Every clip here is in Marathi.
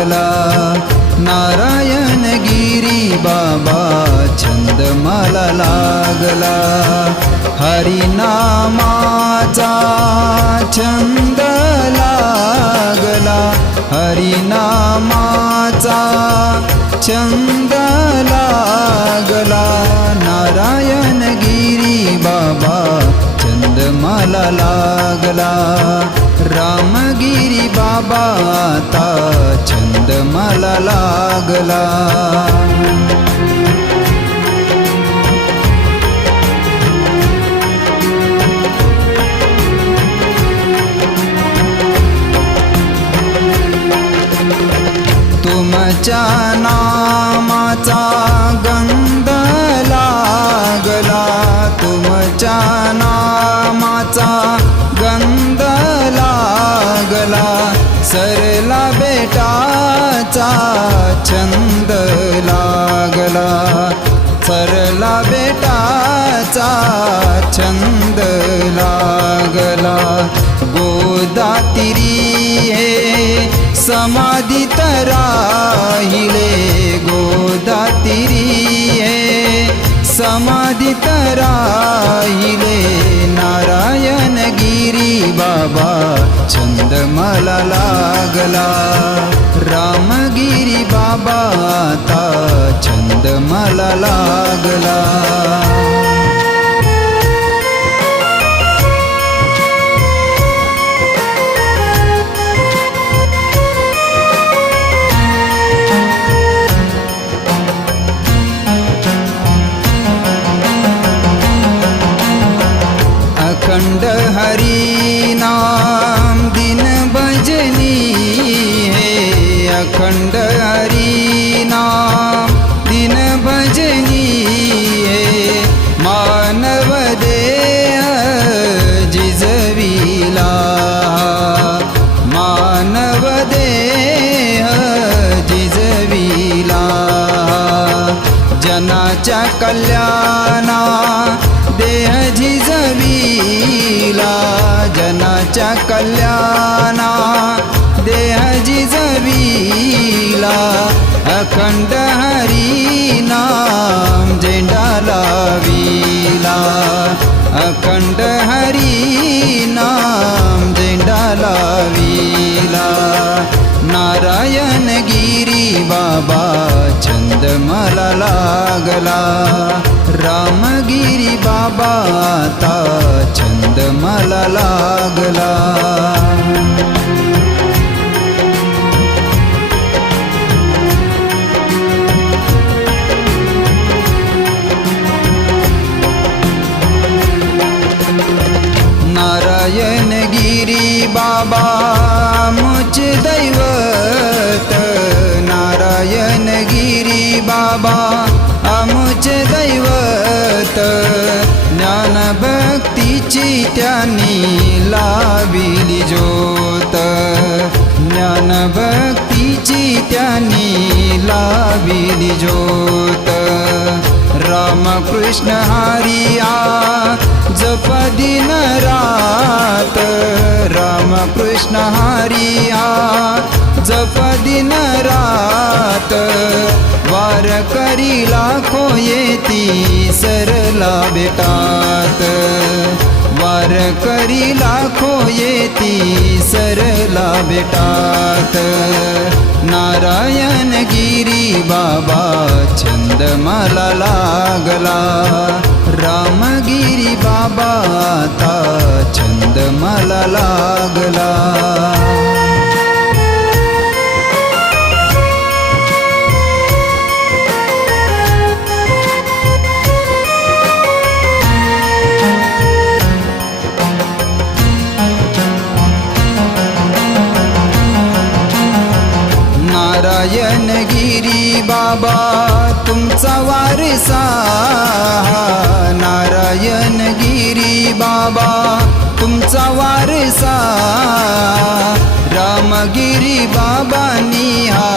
लागला नारायण गिरी बाबा छंद मला लागला हरिनामाचा छंद लागला हरिनामाचा छंद लागला नारायण गिरी बाबा छंद मला लागला रामगिरी बाबा आता छंद मला लागला तुमच्या नामाचा गंध लागला तुमच्या नामाचा गंध लागला सरला बेटाचा छंद लागला सरला बेटाचा छंद लागला गोदातीरी हे समाधीत राहिले गोदातीरी हे समाधीत राहिले नारायण गिरी बाबा छंद मला लागला रामगिरी बाबा आता छंद मला लागला अखंड हरि नाम दिन भजनी है अखंड हरि नाम दिन भजनी है मानव देह जिजविला मानव देह जिजविला जनाच्या कल्याणा देह झिजविला जनाच्या कल्याणा देह झिजविला अखंड हरि नाम झेंडा लाविला अखंड हरि नाम झेंडा लाविला नारायण गिरी बाबा छंद मला लागला रामगिरी बाबा आता छंद मला लागला नारायण गिरी बाबा मुझ दैवत नारायण गिरी बाबा मुझ दैवत ज्ञान भक्तीची त्यांनी लाविली ज्योत ज्ञान भक्तीची त्यांनी लाविली ज्योत रामकृष्ण हरिया जप दिन रात रामकृष्ण हरिया जप दिन रात वार करी लाखो येती सरला बेटात वार करी लाखो येती सरला बेटात नारायण गिरी बाबा छंद मला लागला रामगिरी बाबा आता छंद मला लागला नारायण गिरी बाबा तुमचा वारसा नारायण गिरी बाबा तुमचा वारसा रामगिरी बाबांनी हा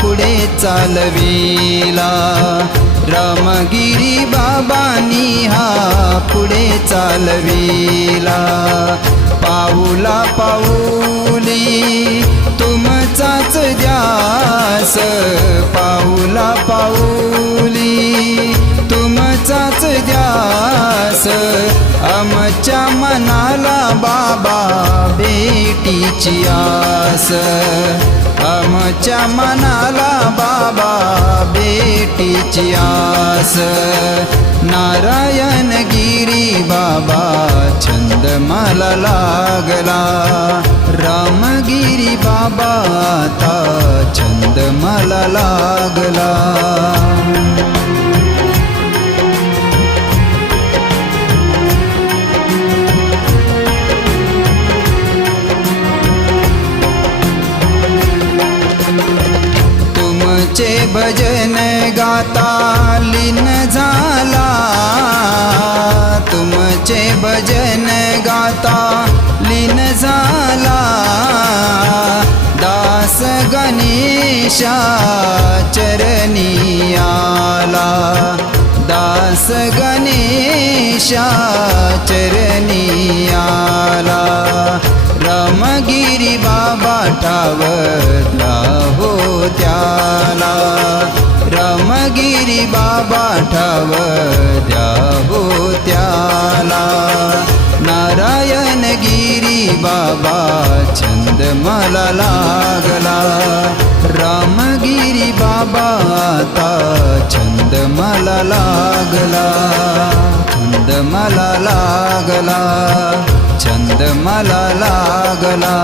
पुढे चालविला रामगिरी बाबांनी हा पुढे चालविला पाऊला पाऊली तुमचाच ध्यास पाऊला पाऊली तुमचाच ध्यास आमच्या मनाला बाबा भेटीची आस आमच्या मनाला बाबा भेटीची आस नारायण गिरी बाबा छंद मला लागला रामगिरी बाबा आता छंद मला लागला तुमचे भजन गाता लीन झाला तुमचे भजन गाता लीन झाला दास गणेशा चरणी आला दास गणेशा चरणी आला रामगिरी बाबा ठावला हो त्याला रामगिरी बाबा ठावल्या हो त्याला नारायण गिरी बाबा छंद मला लागला रामगिरी बाबा आता छंद मला लागला छंद मला लागला छंद मला लागला